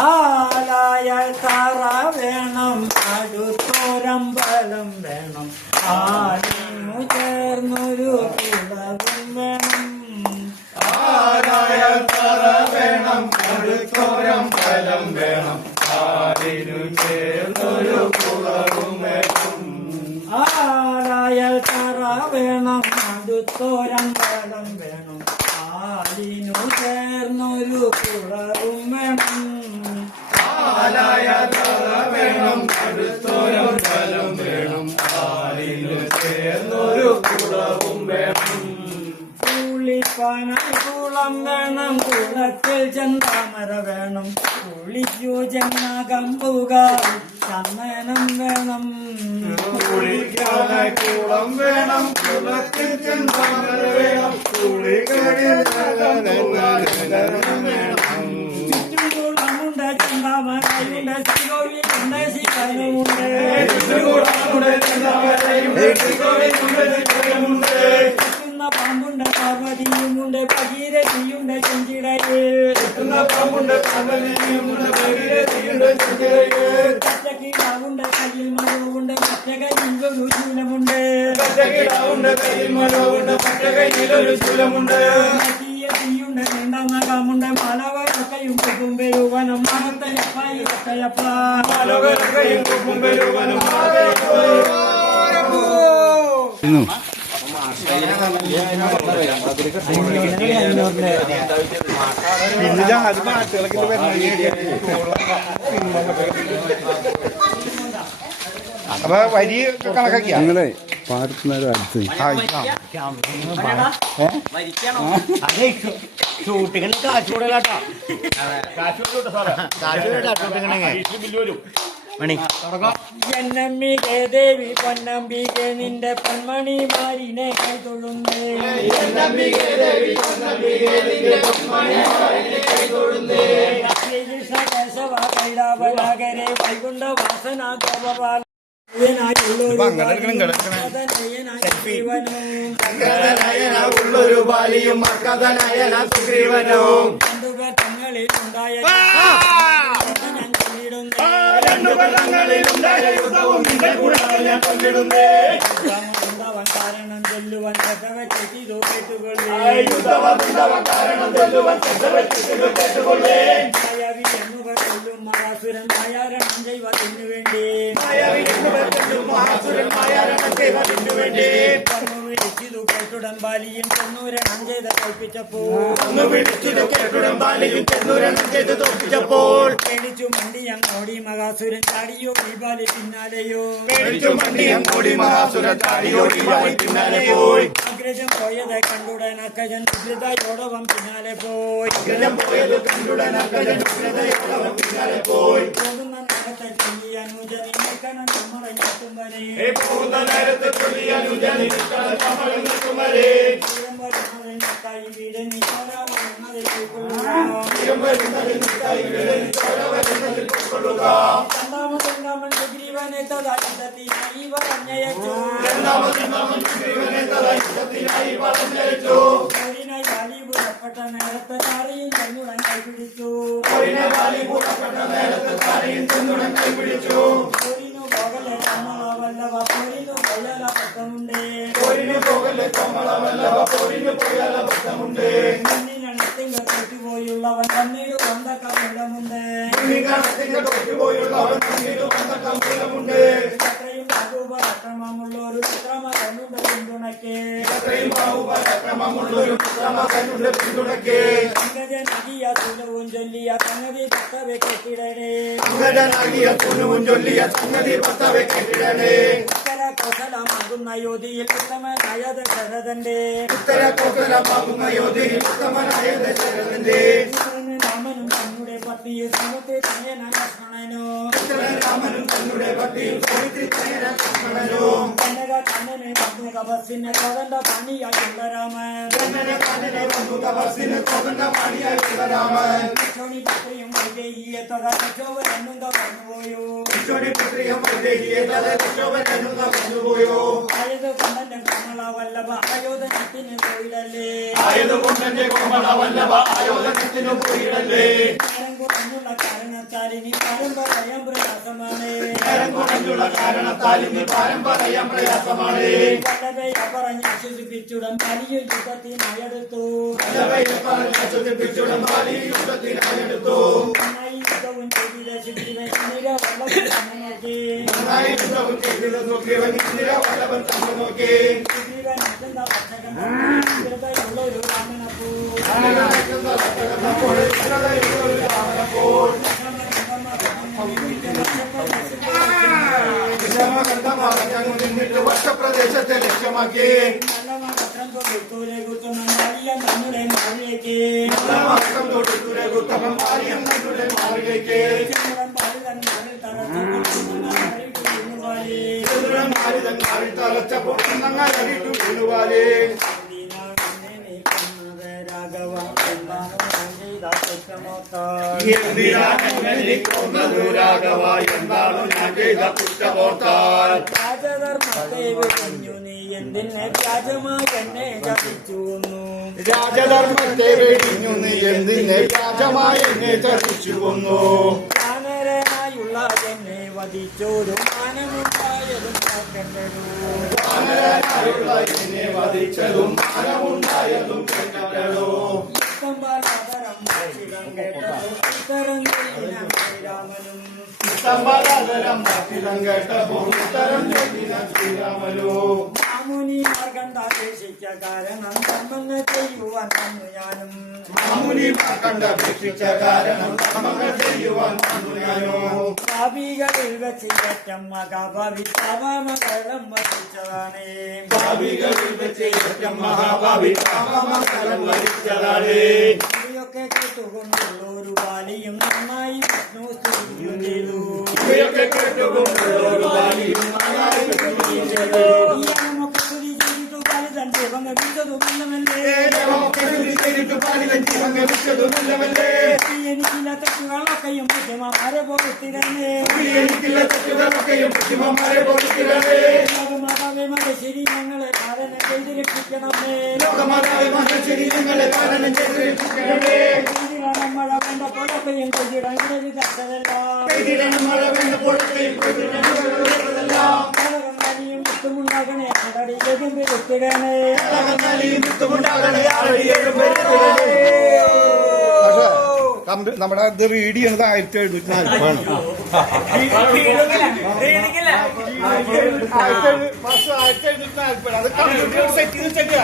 ആലായ തറ വേണം, അടുത്തൊരമ്പലം വേണം, ആലിനു ചേർന്നൊരു കുളവും വേണം. ആലായ തറ വേണം, അടുത്തൊരമ്പലം വേണം, ആലിനു ചേർന്നൊരു കുളവും വേണം. ആലായ തറ വേണം, അടുത്തൊരമ്പലം വേണം, ആലിനു ചേർന്നൊരു കുളവും വേണം. ആലായ തറ വേണം, അടുത്തൊരമ്പലം വേണം, ആലിനു ചേർന്നൊരു കുളവും വേണം. കുളിപ്പാനായി കുളം വേണം, കുളത്തിൽ ചെന്താമര വേണം, കുളിക്കൂ ചെന്നകമ്പുക ചന്ദനം വേണം. കുളിക്കാനായി കുളം വേണം, കുളത്തിൽ ചെന്താമര വേണം, കുളികളിൽ വേണം. ചുറ്റുകുളമുണ്ട്, ചെന്താമരയുണ്ട്, ശിവവിലുണ്ട്, ശിവനുമുണ്ട്, പാമ്പുണ്ട്, പാർവതിയുമുണ്ട്, ഭഗീരഥിയുണ്ട്, ചെഞ്ചിടയിൽ കച്ചക്കിടാവുണ്ട്, കയ്യിൽ മരവുണ്ട്, മറ്റ കയ്യിലൊരു ശൂലമുണ്ട്, തീയുണ്ട്, നീണ്ടാം നഖമുണ്ട്, മലവരക്കയും കുമ്പെരുവനം മറത്തയപ്പ അപ്പൊ വരി കണക്കാക്കിയ നിങ്ങളെ പാടത്തുന്നേരം അടുത്ത് ഷൂട്ടിങ്ങിന് കാശുകൂടലാട്ടോ എന്നമ്മികെ ദേവി പൊന്നമ്പികെ നിന്റെ പൊന്മണിമാരിനെ കൈതൊഴുന്നേ, ശ്രീകൃഷ്ണ കേശവ കൈലാപനാഗരെ വൈകുണ്ഠ വാസന ഗോപാല ഉള്ളൊരു ബാലിയും മർക്കഥനയന സുഗ്രീവനവും തങ്ങളിലുണ്ടായ കാരണം ചൊല്ലുവാൻ കൊല്ലും മഹാസുരൻ മായാരണം ചെയ്വതിനു വേണ്ടി വിളിച്ചിതു കേട്ടുടൻ ബാലിയും ചെന്നൂരണം ചെയ്ത് തോൽപ്പിച്ചപ്പോൾ പേടിച്ചു മണ്ടിയങ്ങോടി മഹാസുരൻ ചാടിയോ ബാലി പിന്നാലെയോ അഗ്രജം പോയത് കണ്ടുടൻ അക്കജൻ ഉഗ്രതയോടവം പിന്നാലെ പോയി പോകുന്ന നേരത്തെ ചൊല്ലിയ അനുജനെ നിൽക്കണം നമ്മറഞ്ഞെത്തും വരെ വീട് രണ്ടാമൻ സുഗ്രീവനെ തഥായുധത്തിനായി പറഞ്ഞയച്ചു. ബാലി പുറപ്പെട്ട നേരത്തെ താരയും ചെന്നുടൻ കൈപിടിച്ചു. പോരിനു പോകലെ കമളവല്ലവ പോരിനു പോയാലബദ്ധമുണ്ട്. മണ്ണിനണത്തിങ്ക തോറ്റുപോയുള്ളവൻ കണ്ണീരു വന്ന കമലമുണ്ട്. അത്രയും ബാഹുപരാക്രമമുള്ളൊരു പുത്രമകനുണ്ട് പിന്തുണയ്ക്ക്. അങ്കജനാകിയ സുലവും ചൊല്ലിയ സംഗതി പത്തവെ കെട്ടിടണേ. ഉത്തര കോസലമാകുന്ന യോധിയിൽ ഉത്തമനായ ദശരഥന്റെ രാമനും തന്നുടെ പത്നിയും സമത്രി തനയന ലക്ഷ്മണനോ രാമനും തന്നുടെ ഭക്തിയും സൗമിത്രി തനയന ലക്ഷ്മണനും കന്നക കണ്ണനെ വന്നു തപസ്സിന് കോതണ്ട പണിയായുള്ള രാമൻ കണ്ണനെ വന്നു തപസ്സിന് കോതണ്ട പണിയായുള്ള രാമൻ ലക്ഷ്മണി പുത്രിയും വൈദേഹിയെ തഥ ലക്ഷോവരെന്നും തകർന്നുപോയോ പുത്രിയും വൈദേഹിയെ തഥ ലക്ഷോവരെന്നും തകർന്നുപോയോ ആയത് കൊണ്ടന്റെ കമല വല്ലഭ ആയോധനത്തിന് പോയിടല്ലേ ആയതുകൊണ്ടെന്റെ കോമള വല്ലഭ ആയോധനത്തിനു പോയിടല്ലേ നേരം കുറഞ്ഞുള്ള കാരണത്താൽ ഇനി പാരമ്പര്യം പ്രയാസമാണ് നേരം കുറഞ്ഞുള്ള കാരണത്താൽ ഇനി പാരമ്പര്യം പ്രയാസമാണ് വല്ലഭയെ പറഞ്ഞ് ആശ്വസിപ്പിച്ചുടൻ വലിയ യുദ്ധത്തിനായെടുത്തു വല്ലഭയെ പറഞ്ഞ് ആശ്വസിപ്പിച്ചുടൻ വലിയ യുദ്ധത്തിനായെടുത്തു നന്നായി യുദ്ധവും ചെയ്തില്ല സുഗ്രീവൻ നിരവല്ലഭൻ തന്നെ നോക്കി നന്നായി യുദ്ധവും ചെയ്തില്ല സുഗ്രീവൻ നിരവല്ലഭൻ തന്നെ നോക്കി സുഗ്രീവൻ അത്യന്ത ഭക്ഷകൻ ഹൃദയമുള്ള ഒരു രാമനപ്പൂ നിന്നിട്ട് വർഷപ്രദേശത്തെ ലക്ഷ്യമാക്കി നല്ല മാത്രം തൊടുത്തൂരെ കുത്തുന്ന നല്ല നമ്മുടെ മാറിലേക്ക് മാത്രം തൊടുത്തൂരെ കുത്തമ മാറിയം നമ്മുടെ മാറിലേക്ക് തറച്ച പൊണ്ണങ്ങാരിട്ടു വീണുവാലേ രാഘവ രാഘവ എന്താണു ഞാൻ ചെയ്ത കുറ്റമോർത്താൽ രാജധർമ്മത്തെ വെടിഞ്ഞു നീ എന്തിനെ വ്യാജമായി എന്നെ ചതിച്ചുന്നു രാജധർമ്മത്തെ വെടിഞ്ഞു നീ എന്തിനെ വ്യാജമായി എന്നെ ചതിച്ചു കൊന്നു വാനരനായുള്ള എന്നെ വധിച്ചോരു മാനമുണ്ടായതും കണ്ടു വാനരനായുള്ള എന്നെ വധിച്ചതും മാനമുണ്ടായതും കണ്ടോ ഇഷ്ടംബാലാതരം ഭക്ഷിതം കേട്ടതും ഉത്തരം ചെയ്തിന ശ്രീരാമനും സമ്പാദരം ഭക്തിതം കേട്ടപ്പോൾ ഉത്തരം ചെയ്തിന ശ്രീരാമനോ മാമുനിമാർ കണ്ടപേക്ഷിച്ച കാരണം കർമ്മങ്ങൾ ചെയ്യുവാൻ വന്നു ഞാനും മാമുനിമാർ കണ്ടപേക്ഷിച്ച കാരണം കർമ്മങ്ങൾ ചെയ്യുവാൻ വന്നു ഞാനോ ഭാവികളിൽ വെച്ച് ഏറ്റം മഹാഭാവിത്താവാമകളം വധിച്ചതാണ് ഭാവികളിൽ വെച്ച് ഏറ്റം മഹാഭാവി കാമമംഗലം വരിച്ചതാണ് ഇവയൊക്കെ കേട്ടുകൊണ്ടുള്ള ഒരു ബാലിയും നന്നായി വിഷ്ണു സ്തുതിക്കുകയും ചെയ്തു ഇവയൊക്കെ കേട്ടുകൊണ്ടുള്ള ബാലിയും നന്നായി വിഷ്ണുസ്തുതിക്കുകയും ചെയ്തു. നമുക്ക് സ്തുതി ചെയ്തിട്ടു ബാലിതൻ ദൈവം വിളിച്ചതു കൊല്ലമല്ലേ നമുക്ക് സ്തുതി ചെയ്തിട്ടു ബാലിതൻ ജീവൻ ലഭിച്ചതുമല്ലമല്ലേ എനിക്കില്ല തെറ്റുകളൊക്കെയും ബുദ്ധിമാരെ പോലത്തിരന്നേ എനിക്കില്ല തെറ്റുകളൊക്കെയും ബുദ്ധിമാരെ പോലത്തിരന്നേ ലോകമാതാവേ മതശ്ശേരി ഞങ്ങളെ പാലനം ചെയ്ത് രക്ഷിക്കണമേ ലോകമാതാവേ മഹേശ്വരി ഞങ്ങളെ പാലനം ചെയ്ത് രക്ഷിക്കണമേ മഴ വേണ്ട പൊഴക്കയും കൊതിടാൻ വിതച്ചതെല്ലാം കൈതിരണം മഴ വേണ്ടപ്പോഴൊക്കെയും കലകങ്ങാനിയും മുത്തുമുണ്ടാകണേ അടടി എതുമ്പി ഒത്തുകണേ ഉണ്ടാകണേ ആരടിയേഴും വരുത്തണേ. നമ്മുടെ ഇത് റീഡ് ചെയ്യണത് 1740 അത് കമ്പ്യൂട്ടർ സെറ്റ് ചെയ്ത്